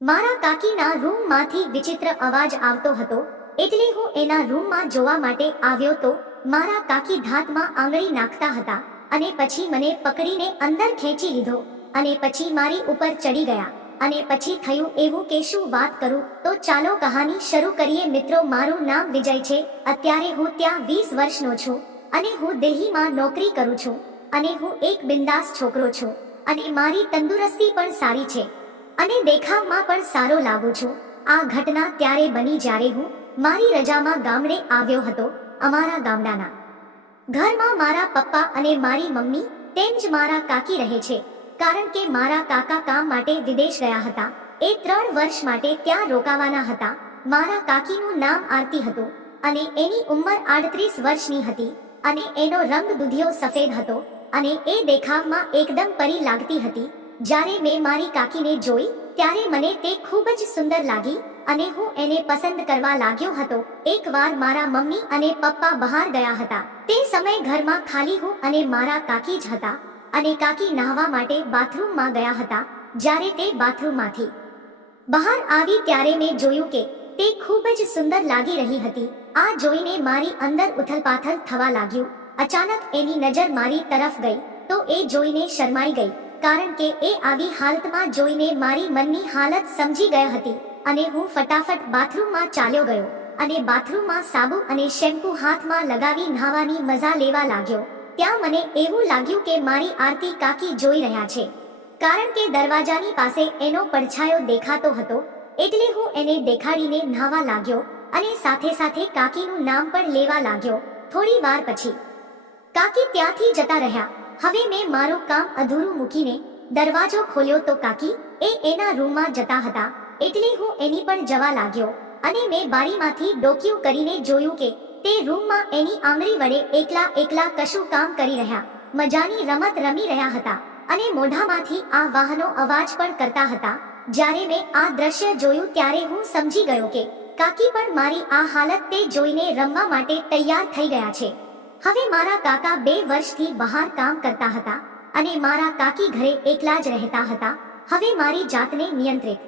મારા કાકીના રૂમમાંથી વિચિત્ર અવાજ આવતો હતો, એટલે હું એના રૂમમાં જોવા માટે આવ્યો તો, મારા કાકી ધાતમાં આંગળી નાખતા હતા, અને પછી મને પકડીને અંદર ખેંચી લીધો, અને પછી મારી ઉપર ચડી ગયા, અને પછી થયું એવું કે શું વાત કરું, તો ચાલો કહાની શરૂ કરીએ. મિત્રો, મારું નામ વિજય છે, અત્યારે હું ત્યાં વીસ વર્ષનો છું, અને હું દિલ્હીમાં નોકરી કરું છું, અને હું એક બિંદાસ છોકરો છું, અને મારી તંદુરસ્તી પણ સારી છે. અને દેખાવમાં પણ સારો લાગું છું. આ ઘટના ત્યારે બની જ્યારે હું મારી રજામાં ગામડે આવ્યો હતો, અમારા ગામડાના. ઘરમાં મારા પપ્પા અને મારી મમ્મી તેમ જ મારા કાકી રહે છે, કારણ કે મારા કાકા કામ માટે વિદેશ ગયા હતા. એ ત્રણ વર્ષ માટે ત્યાં રોકાવાના હતા. મારા કાકીનું નામ આરતી હતું અને એની ઉંમર આડત્રીસ વર્ષની હતી અને એનો રંગ દૂધિયો સફેદ હતો અને એ દેખાવમાં એકદમ પરી લાગતી હતી. જ્યારે મેં મારી કાકીને જોઈ, ત્યારે મને તે ખૂબ જ સુંદર લાગી અને હું એને પસંદ કરવા લાગ્યો હતો. એકવાર મારા મમ્મી અને પપ્પા બહાર ગયા હતા. તે સમય ઘરમાં ખાલી હું અને મારા કાકી જ હતા અને કાકી નહાવા માટે બાથરૂમમાં ગયા હતા. જ્યારે તે બાથરૂમમાંથી બહાર આવી ત્યારે મેં જોયું કે તે ખૂબ જ સુંદર લાગી રહી હતી. આ જોઈને મારી અંદર ઉથલપાથલ થવા લાગ્યું. અચાનક એની નજર મારી તરફ ગઈ તો એ જોઈને શરમાઈ ગઈ. કારણ કે એ આવી હાલતમાં જોઈને મારી મનની હાલત સમજી ગઈ હતી અને હું ફટાફટ બાથરૂમમાં ચાલ્યો ગયો અને બાથરૂમમાં સાબુ અને શેમ્પૂ હાથમાં લગાવી નહાવાની મજા લેવા લાગ્યો. ત્યાં મને એવું લાગ્યું કે મારી આરતી કાકી જોઈ રહ્યા છે. કારણ કે દરવાજાની પાસે એનો પડછાયો દેખાતો હતો, એટલે હું એને દેખાડીને નહાવા લાગ્યો અને સાથે સાથે કાકીનું નામ પણ લેવા લાગ્યો થોડી વાર પછી. કાકી ત્યાંથી જતા રહ્યા. હવે મેં મારું કામ અધૂરું મૂકીને દરવાજો ખોલ્યો તો કાકી, એ એના રૂમમાં જતા હતા, એટલે હું એની પણ જવા લાગ્યો, અને મેં બારીમાંથી ડોકિયું કરીને જોયું કે તે રૂમમાં એની આંગળી વડે એકલા એકલા કશું કામ કરી રહ્યા, મજાની રમત રમી રહ્યા હતા, અને મોઢામાંથી આ વાહનો અવાજ પણ કરતા હતા, જ્યારે મેં આ દ્રશ્ય જોયું ત્યારે હું સમજી ગયો કે કાકી પણ મારી આ હાલત તે જોઈને રમવા માટે તૈયાર થઈ ગયા છે. હવે મારા કાકા બે વર્ષથી બહાર કામ કરતા હતા અને મારા કાકી ઘરે એકલા જ રહેતા હતા. હવે મારી જાતને નિયંત્રિત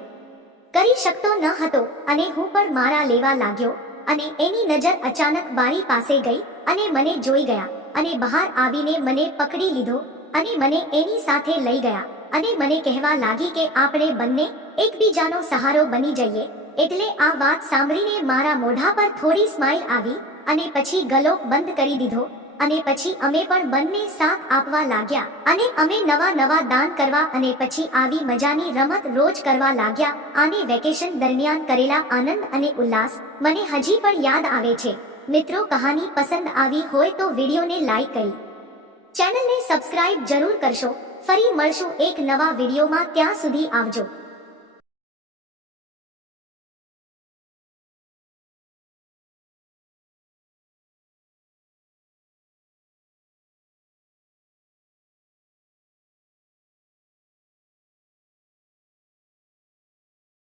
કરી શકતો ન હતો અને હું પણ મારા લેવા લાગ્યો અને એની નજર અચાનક બારી પાસે ગઈ અને મને જોઈ ગયા અને બહાર આવીને મને પકડી લીધો અને મને એની સાથે લઈ ગયા અને મને કહેવા લાગી કે આપણે બંને એકબીજાનો સહારો બની જઈએ. એટલે આ વાત સાંભળીને મારા મોઢા પર થોડી સ્માઇલ આવી અને પછી ગલો બંધ કરી દીધો. અને પછી અમે પણ બંને સાથ આપવા લાગ્યા. અને અમે નવા નવા દાન કરવા અને પછી આવી મજાની રમત રોજ કરવા લાગ્યા. આને વેકેશન દરમિયાન કરેલા આનંદ અને ઉલ્લાસ મને હજી પણ યાદ આવે છે. મિત્રો, કહાની પસંદ આવી હોય તો વિડીયોને લાઈક કરી. ચેનલને સબસ્ક્રાઇબ જરૂર કરશો. ફરી મળશું એક નવા વિડીયોમાં. ત્યાં સુધી આવજો.